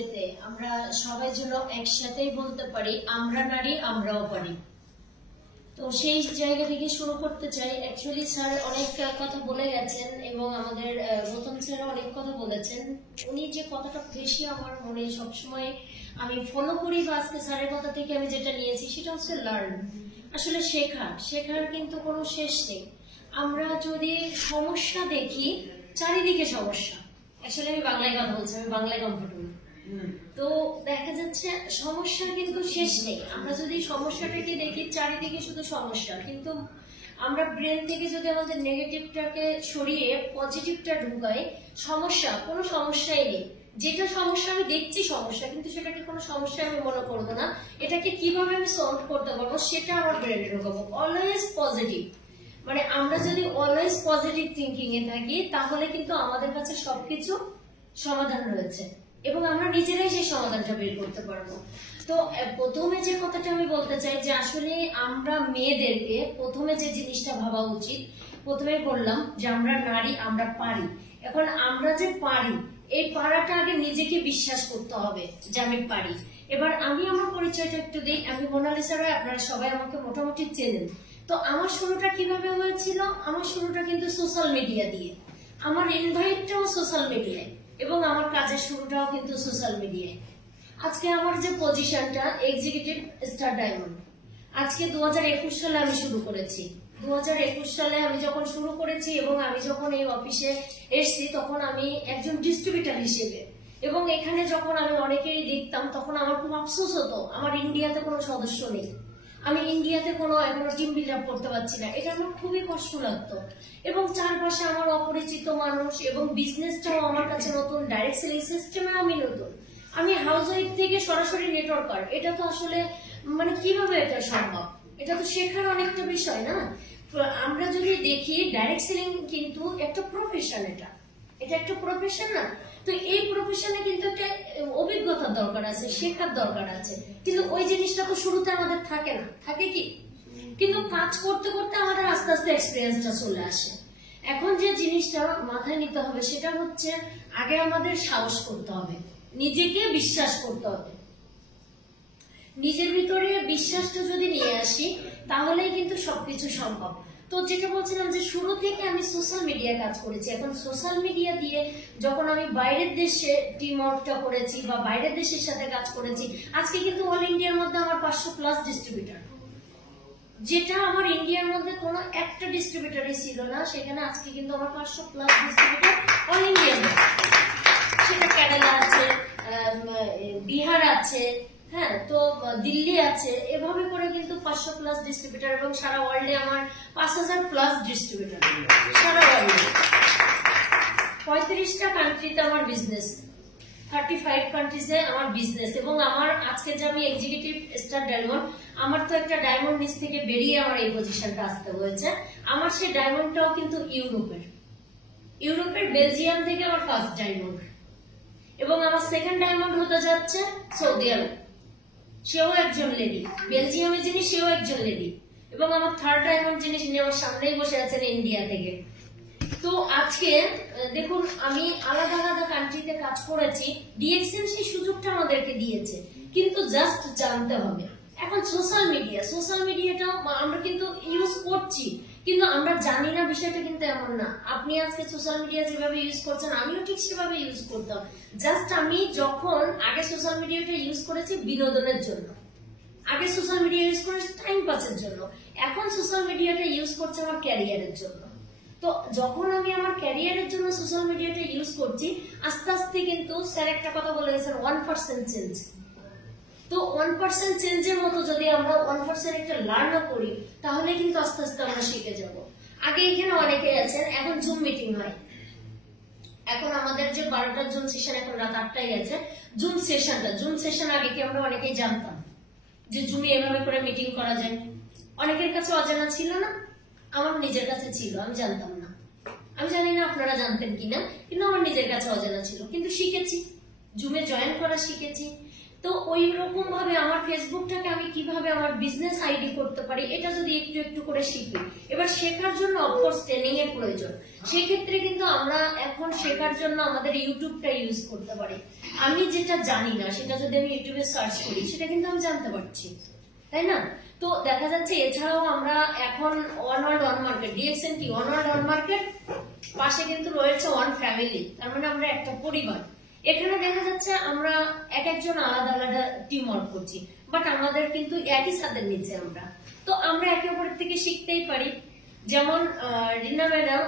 আজকেতে আমরা সবাই যেন একসাথেই বলতে পারি আমরা নারী আমরাও পারি। তো সেই জায়গা থেকে শুরু করতে চাই। অ্যাকচুয়ালি স্যার অনেক কথা বলে গেছেন এবং আমাদের গৌতম স্যার অনেক কথা বলেছেন। উনি যে কথাটা বেশি আমার মনে সবসময় আমি ফলো করি বা আজকে স্যারের কথা থেকে আমি যেটা নিয়েছি সেটা হচ্ছে লার্ন। আসলে শেখার কিন্তু কোনো শেষ নেই। আমরা যদি সমস্যা দেখি, চারিদিকে সমস্যা। আসলে আমি বাংলায় কথা বলছি, আমি বাংলায় কমফোর্টেবল। তো দেখা যাচ্ছে সমস্যার কিন্তু শেষ নেই। আমরা যদি সমস্যাটাকে দেখি, চারিদিকে শুধু সমস্যা, কিন্তু আমরা ব্রেন থেকে যদি আমাদের নেগেটিভটাকে সরিয়ে পজিটিভটা ঢুকাই, কোনো সমস্যাই নেই। যেটা সমস্যা আমি দেখছি সমস্যা, কিন্তু সেটাকে কোনো সমস্যা আমি মনে করবো না। এটাকে কিভাবে আমি সলভ করতে পারবো সেটা আমার ব্রেনে ঢুকাবো। অলওয়েজ পজিটিভ, মানে আমরা যদি অলওয়েজ পজিটিভ থিঙ্কিং এ থাকি তাহলে কিন্তু আমাদের কাছে সবকিছু সমাধান রয়েছে এবং আমরা নিজেরাই সেই সমাধানটা বের করতে পারবো। তো প্রথমে যে কথাটা আমি বলতে চাই যে আসলে আমরা মেয়েদেরকে প্রথমে যে জিনিসটা ভাবা উচিত, প্রথমে বললাম যে আমরা নারী, আমরা পারি। এখন আমরা যে পারি, এই পারাটা আগে নিজেকে বিশ্বাস করতে হবে যে আমি পারি। এবার আমি আমার পরিচয়টা একটু দিই। আমি মোনালিসা রায়, আপনারা সবাই আমাকে মোটামুটি চেনেন। তো আমার শুরুটা কিভাবে হয়েছিল? আমার শুরুটা কিন্তু সোশ্যাল মিডিয়া দিয়ে। আমার ইনভাইটটাও সোশ্যাল মিডিয়ায় এবং আমার কাজের শুরুটাও কিন্তু সোশ্যাল মিডিয়ায়। আজকে আমার যে পজিশনটা এক্সিকিউটিভ স্টার ডায়মন্ড, আজকে 2021 সালে আমি শুরু করেছি। 2021 সালে আমি যখন শুরু করেছি এবং আমি যখন এই অফিসে এসেছি তখন আমি একজন ডিস্ট্রিবিউটর হিসেবে, এবং এখানে যখন আমি অনেকেরই দেখতাম তখন আমার খুব আফসোস হতো আমার ইন্ডিয়াতে কোনো সদস্য নেই, আমি ইন্ডিয়াতে কোনো এখনো টিম বিল্ড আপ করতে পারছি না। এটা আমার খুবই কষ্ট লাগতো এবং চারপাশে আমার অপরিচিত মানুষ এবং বিজনেসটাও আমার কাছে নতুন, ডাইরেক্ট সেলিং সিস্টেমে আমি নতুন, আমি হাউস ওয়াইফ থেকে সরাসরি নেটওয়ার্কার। এটা তো আসলে মানে কিভাবে এটা সম্ভব? এটা তো শেখার অনেকটা বিষয় না? আমরা যদি দেখি ডাইরেক্ট সেলিং কিন্তু একটা প্রফেশন, এটা একটা প্রফেশন না? তো এই প্রফেশনে কিন্তু একটা অভিজ্ঞতার দরকার আছে, শেখার দরকার আছে, কিন্তু ওই জিনিসটা তো শুরুতে আমাদের থাকে না, থাকে কি? কিন্তু কাজ করতে করতে আমাদের আস্তে আস্তে এক্সপিরিয়েন্সটা চলে আসে। এখন যে জিনিসটা মাথায় নিতে হবে সেটা হচ্ছে আগে আমাদের সাহস করতে হবে, নিজেকে বিশ্বাস করতে হবে। নিজের ভিতরে বিশ্বাসটা যদি নিয়ে আসি তাহলেই কিন্তু সবকিছু সম্ভব। তো যেটা বলছিলাম যে শুরু থেকে আমি সোশ্যাল মিডিয়ায় কাজ করেছি। এখন সোশ্যাল মিডিয়া দিয়ে যখন আমি বাইরের দেশে টিম ওয়ার্কটা করেছি বা বাইরের দেশের সাথে কাজ করেছি, আজকে কিন্তু অল ইন্ডিয়ার মধ্যে আমার 500+ ডিস্ট্রিবিউটর, যেটা আমার ইন্ডিয়ার মধ্যে কোনো একটা ডিস্ট্রিবিউটরই ছিল না, সেখানে আজকে কিন্তু আমার 500+ ডিস্ট্রিবিউটর অল ইন্ডিয়ার মধ্যে। সেটা কেরালা আছে, বিহার আছে, হ্যাঁ, তো দিল্লি আছে, এভাবে করে কিন্তু 500+ ডিস্ট্রিবিউটর এবং সারা ওয়ার্ল্ডে আমার 5000+ ডিস্ট্রিবিউটর, সারা ওয়ার্ল্ডে 35টা কান্ট্রিতে আমার বিজনেস, 35 কান্ট্রিজে আমার বিজনেস। এবং আমার আজকে যে আমি এক্সিকিউটিভ স্টার ডায়মন্ড, আমার তো একটা ডায়মন্ড নিচ থেকে বেরিয়ে আমার এই পজিশনটা আসতে হয়েছে। আমার সেই ডায়মন্ডটাও কিন্তু ইউরোপের বেলজিয়াম থেকে আমার ফার্স্ট ডায়মন্ড, এবং আমার সেকেন্ড ডায়মন্ড হতে যাচ্ছে সৌদি আরব, সেও একজন লেডি, বেলজিয়ামে যিনি সেও একজন লেডি, এবং আমার থার্ড ডায়মন্ড যিনি আমার সামনেই বসে আছেন ইন্ডিয়া থেকে। তো আজকে দেখুন আমি আলাদা আলাদা কান্ট্রিতে কাজ করেছি, ডিএক্সএন সেই সুযোগটা আমাদেরকে দিয়েছে, কিন্তু জাস্ট জানতে হবে। এখন সোশ্যাল মিডিয়াটাও আমরা কিন্তু ইউজ করছি, কিন্তু আমরা জানি না বিষয়টা কিন্তু এমন না। আপনি আজকে সোশ্যাল মিডিয়া যেভাবে ইউজ করছেন আমিও ঠিক সেভাবে ইউজ করতাম। জাস্ট আমি যখন আগে সোশ্যাল মিডিয়াটা ইউজ করেছি বিনোদনের জন্য, আগে সোশ্যাল মিডিয়া ইউজ করেছি টাইম পাসের জন্য, এখন সোশ্যাল মিডিয়াটা ইউজ করছি আমার ক্যারিয়ারের জন্য। তো যখন আমি আমার ক্যারিয়ারের জন্য সোশ্যাল মিডিয়াটা ইউজ করছি, আস্তে আস্তে কিন্তু স্যার একটা কথা বলে গেছেন 1% চেঞ্জ। তো 1% চেঞ্জের মতো যদি আমরা 1% একটা লার্নও করি তাহলে কিন্তু আস্তে আস্তে আমরা শিখে যাব। আগে এখানে অনেকেই আছেন, এখন জুম মিটিং হয়, এখন আমাদের যে 12টার জুম সেশন এখন রাত 8টায় আছে। জুম সেশন আগে কি আমরা অনেকেই জানতাম যে জুমে এভাবে করে মিটিং করা যায়? অনেকের কাছে অজানা ছিল না, আমার নিজের কাছে ছিল, আমি জানতাম না। আমি জানি না আপনারা জানতেন কিনা, কিন্তু আমার নিজের কাছে অজানা ছিল, কিন্তু শিখেছি, জুমে জয়েন করা শিখেছি। তো ওই রকম ভাবে আমার ফেসবুকটাকে আমি কিভাবে আমার বিজনেস আইডি করতে পারি এটা যদি একটু একটু করে শিখি, এবার শেখার জন্য অফকোর্স ট্রেনিং এর প্রয়োজন। সেক্ষেত্রে কিন্তু আমরা এখন শেখার জন্য আমাদের ইউটিউবটা ইউজ করতে পারি। আমি যেটা জানি না সেটা যদি আমি ইউটিউবে সার্চ করি সেটা কিন্তু আমি জানতে পারছি, তাই না? তো দেখা যাচ্ছে এছাড়াও আমরা এখন one world one market, DXN কি ওয়ান ওয়ার্ল্ড ওয়ান মার্কেট, পাশে কিন্তু রয়েছে ওয়ান ফ্যামিলি, তার মানে আমরা একটা পরিবার। এখানে দেখা যাচ্ছে আমরা এক একজন আলাদা আলাদা টিম ওয়ার্ক করছি, বাট আমাদের কিন্তু একই ছাদের নিচে আমরা। তো আমরা একে অপরের থেকে শিখতেই পারি। যেমন রিনা ম্যাডাম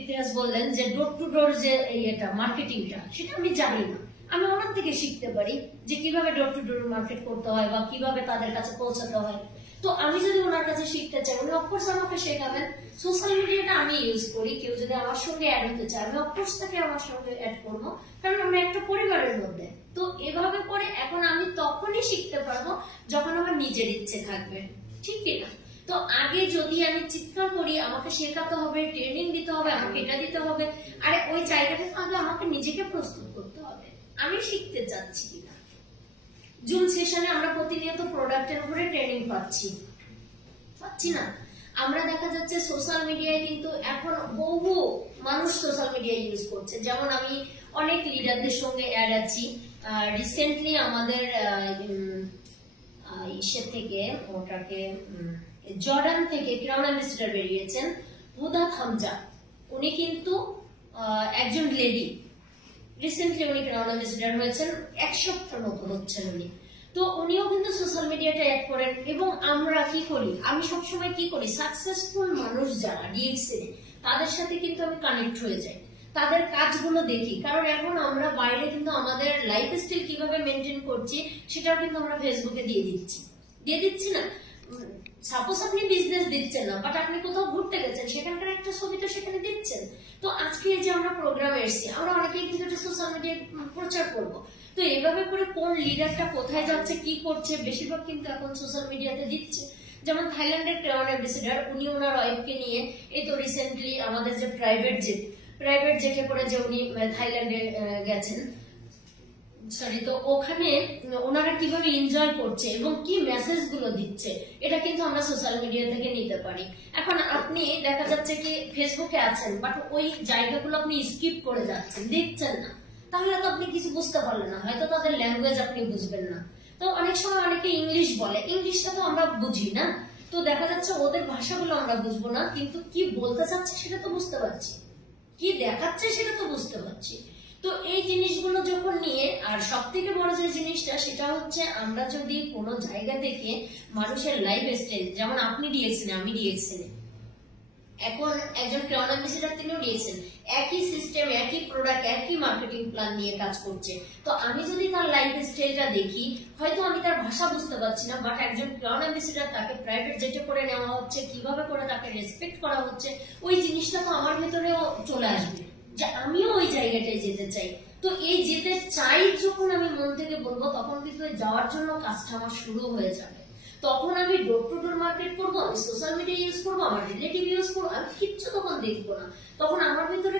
ইতিহাস বললেন যে ডোর টু ডোর যে এটা মার্কেটিংটা, সেটা আমি জানি না, আমি ওনার থেকে শিখতে পারি যে কিভাবে ডোর টু ডোর মার্কেট করতে হয় বা কিভাবে তাদের কাছে পৌঁছাতে হয়। তো আমি যদি ওনার কাছে শিখতে চাই উনি অফকোর্স আমাকে শেখাবেন। সোশ্যাল মিডিয়াটা আমি ইউজ করি, কেউ যদি আমার সঙ্গে অ্যাড হতে চায় আমি অফকোর্স তাকে আমার সঙ্গে অ্যাড করবো, কারণ আমরা একটা পরিবারের মধ্যে। তো এভাবে করে এখন আমি তখনই শিখতে পারবো যখন আমার নিজের ইচ্ছে থাকবে, ঠিক কিনা? তো আগে যদি আমি চিৎকার করি আমাকে শেখাতে হবে, ট্রেনিং দিতে হবে, আমাকে এটা দিতে হবে, আরে ওই জায়গাটা আগে আমাকে নিজেকে প্রস্তুত করতে হবে আমি শিখতে চাচ্ছি কিনা। জুম সেশনে আমরা প্রতিনিয়ত প্রোডাক্টের উপরে ট্রেনিং পাচ্ছি না? আমরা দেখা যাচ্ছে সোশ্যাল মিডিয়ায় কিন্তু এখন বহু মানুষ সোশ্যাল মিডিয়া ইউজ করছে। যেমন আমি অনেক লিডারদের সঙ্গে অ্যাড আছি। রিসেন্টলি আমাদের ইসের থেকে ওটাকে জর্ডান থেকে ক্রাউন অ্যাম্বাসেডর বেরিয়েছেন হুদা হামজা, উনি কিন্তু একজন লেডি, রিসেন্টলি উনি ক্রাউন অ্যাম্বাসেডর হয়েছেন, 1 সপ্তাহ মতো হচ্ছেন উনি। তো উনিও কিন্তু সোশ্যাল মিডিয়াটা অ্যাড করেন। এবং আমরা কি করি, আমি সবসময় কি করি, সাকসেসফুল মানুষ যারা ডিএক্সএ তাদের সাথে কিন্তু আমি কানেক্ট হয়ে যাই, তাদের কাজগুলো দেখি। কারণ এখন আমরা বাইরে কিন্তু আমাদের লাইফ স্টাইল কিভাবে মেনটেন করছি সেটাও কিন্তু আমরা ফেসবুকে দিয়ে দিচ্ছি না। সাপোজ আপনি বিজনেস দিচ্ছেন না, বাট আপনি কোথাও ঘুরতে গেছেন, সেখানকার একটা ছবি তো সেখানে দিচ্ছেন। তো আজকে যে আমরা প্রোগ্রামে এসেছি, আমরা অনেকেই কিন্তু এটা সোশ্যাল মিডিয়ায় প্রচার করব। তো এইভাবে করে কোন লিডারটা কোথায় যাচ্ছে, কি করছে, বেশিরভাগ কিন্তু এখন সোশ্যাল মিডিয়াতে দিচ্ছে। যেমন থাইল্যান্ডের ক্রাউন অ্যাম্বাসেডর, উনি ওনার ওয়াইফকে নিয়ে এই তো রিসেন্টলি আমাদের যে প্রাইভেট জেটে করে যে উনি থাইল্যান্ডে গেছেন, সরি, তো ওখানে ওনারা কিভাবে এনজয় করছে এবং কি মেসেজ গুলো দিচ্ছে এটা কিন্তু আমরা সোশ্যাল মিডিয়া থেকে নিতে পারি। এখন আপনি দেখা যাচ্ছে কি ফেসবুকে আছেন, বাট ওই জায়গাগুলো আপনি স্কিপ করে যাচ্ছেন, দেখছেন না, তাহলে তো আপনি কিছু বুঝতে পারলেন না, হয়তো তাদের ল্যাঙ্গুয়েজ আপনি বুঝবেন না। তো অনেক সময় অনেকে ইংলিশ বলে, ইংলিশটা তো আমরা বুঝি না, তো দেখা যাচ্ছে ওদের ভাষাগুলো আমরা বুঝবো না, কিন্তু কি বলতে চাচ্ছে সেটা তো বুঝতে পারছি, কি দেখাচ্ছে সেটা তো বুঝতে পারছি। তো এই জিনিসগুলো যখন নিয়ে, আর সব থেকে বড় যে জিনিসটা সেটা হচ্ছে আমরা যদি কোনো জায়গা থেকে মানুষের লাইফ স্টাইল, যেমন আপনি ডিএক্সএন, আমি ডিএক্সএন, এখন একজন ক্রাউন অ্যাম্বাসেডর তিনিও ডিএক্সএন, একই সিস্টেম, একই প্রোডাক্ট, একই মার্কেটিং প্ল্যান নিয়ে কাজ করছে। তো আমি যদি তার লাইফ স্টাইলটা দেখি, হয়তো আমি তার ভাষা বুঝতে পারছি না, বাট একজন ক্রাউন অ্যাম্বাসেডর, তাকে প্রাইভেট জেটে করে নেওয়া হচ্ছে, কিভাবে করে তাকে রেসপেক্ট করা হচ্ছে, ওই জিনিসটা তো আমার ভেতরেও চলে আসবে যে আমিও ওই জায়গাটায় যেতে চাই। তো এই যেতে চাই যখন আমি মন থেকে বলবো, তখন কিন্তু যাওয়ার জন্য কাজটা আমার শুরু হয়ে যাবে। তখন আমি ডোর টু ডোর মার্কেট করবো, আমি সোশ্যাল মিডিয়া ইউজ করবো, আমার রিলেটিভ ইউজ করবো, আমি কিচ্ছু তখন দেখবো না, তখন আমার ভিতরে